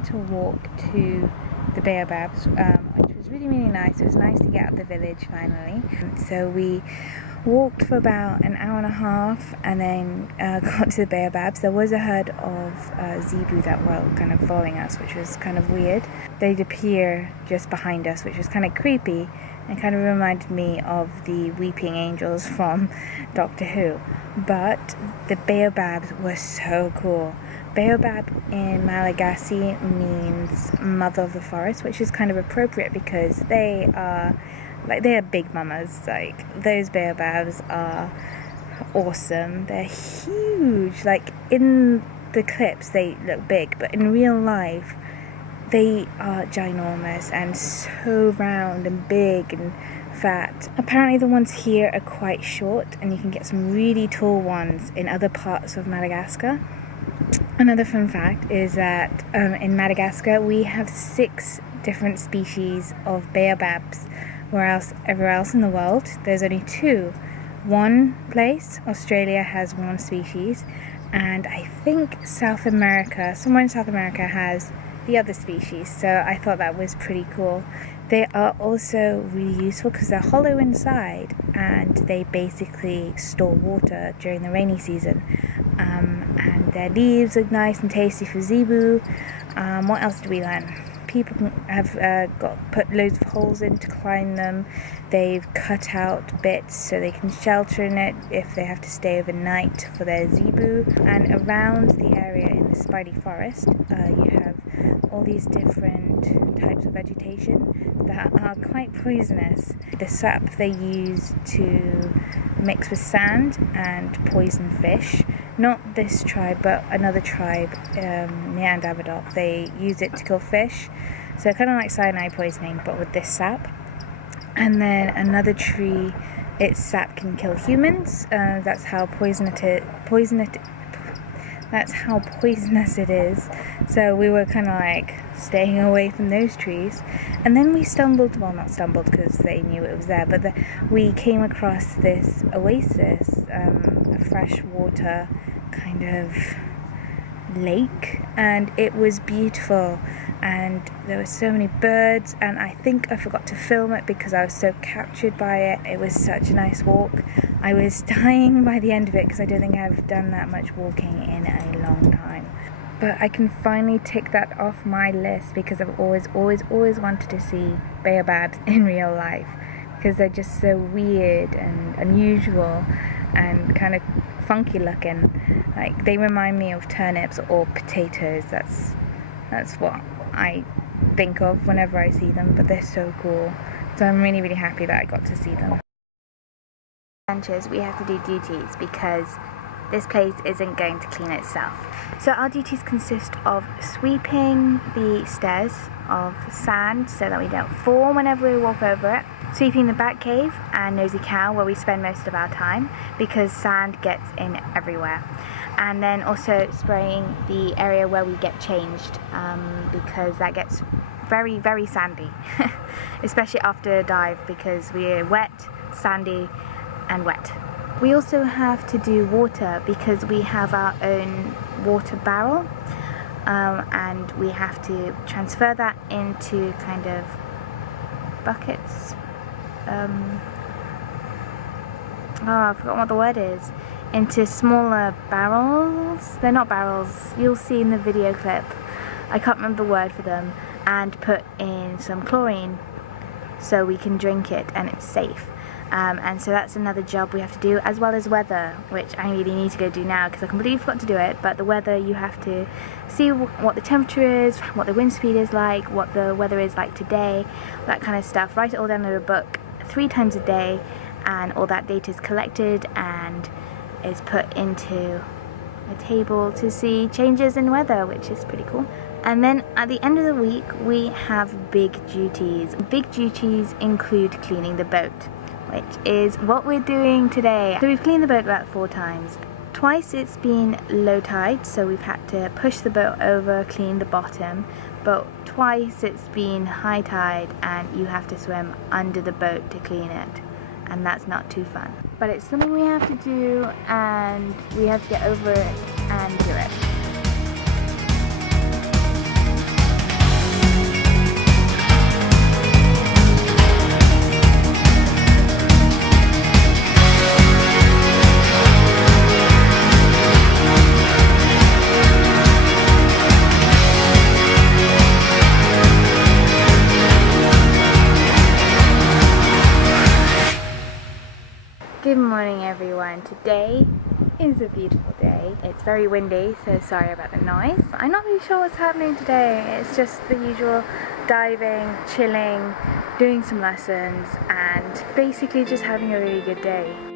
wanted to walk to the Baobabs, which was really nice. It was nice to get out of the village finally. So we walked for about an hour and a half and then got to the Baobabs. There was a herd of zebu that were kind of following us, which was kind of weird. They'd appear just behind us, which was kind of creepy and kind of reminded me of the weeping angels from Doctor Who. But the Baobabs were so cool. Baobab in Malagasy means mother of the forest, which is kind of appropriate because they are big mamas. Like, those Baobabs are awesome. They're huge. Like, in the clips they look big, but in real life they are ginormous and so round and big and fat. Apparently the ones here are quite short, and you can get some really tall ones in other parts of Madagascar. Another fun fact is that in Madagascar we have 6 different species of baobabs, whereas everywhere else in the world there's only 2. One place, Australia, has 1 species, and I think South America, somewhere in South America, has the other species. So I thought that was pretty cool. They are also really useful because they're hollow inside and they basically store water during the rainy season. And their leaves are nice and tasty for zebu. What else did we learn? People have put loads of holes in to climb them. They've cut out bits so they can shelter in it if they have to stay overnight for their zebu. And around the area in the spiny forest, you have all these different types of vegetation that are quite poisonous. The sap they use to mix with sand and poison fish. Not this tribe, but another tribe near Andavadok. They use it to kill fish. So kind of like cyanide poisoning, but with this sap. And then another tree, its sap can kill humans. That's how poisonous it is. So we were kind of like staying away from those trees. And then we not stumbled because they knew it was there, but we came across this oasis, a freshwater kind of lake, and it was beautiful. And there were so many birds, and I think I forgot to film it because I was so captured by it. It was such a nice walk. I was dying by the end of it because I don't think I've done that much walking in a long time. But I can finally tick that off my list because I've always wanted to see baobabs in real life because they're just so weird and unusual and kind of funky looking. Like, they remind me of turnips or potatoes. That's what I think of whenever I see them, but they're so cool. So I'm really happy that I got to see them. Adventures, we have to do duties because this place isn't going to clean itself. So our duties consist of sweeping the stairs of sand so that we don't fall whenever we walk over it, sweeping the back cave and Nosy Cow where we spend most of our time because sand gets in everywhere, and then also spraying the area where we get changed because that gets very sandy especially after a dive because we're wet, sandy and wet. We also have to do water because we have our own water barrel, and we have to transfer that into kind of buckets. I've forgotten what the word is. Into smaller barrels. They're not barrels. You'll see in the video clip. I can't remember the word for them. And put in some chlorine so we can drink it and it's safe. And so that's another job we have to do, as well as weather, which I really need to go do now because I completely forgot to do it. But the weather, you have to see what the temperature is, what the wind speed is like, what the weather is like today, that kind of stuff. Write it all down in a book 3 times a day, and all that data is collected and is put into a table to see changes in weather, which is pretty cool. And then at the end of the week, we have big duties. Big duties include cleaning the boat, which is what we're doing today. So we've cleaned the boat about 4 times. Twice it's been low tide, so we've had to push the boat over, clean the bottom, but twice it's been high tide and you have to swim under the boat to clean it, and that's not too fun. But it's something we have to do, and we have to get over it and do it. Good morning everyone. Today is a beautiful day. It's very windy, so sorry about the noise. I'm not really sure what's happening today. It's just the usual diving, chilling, doing some lessons and basically just having a really good day.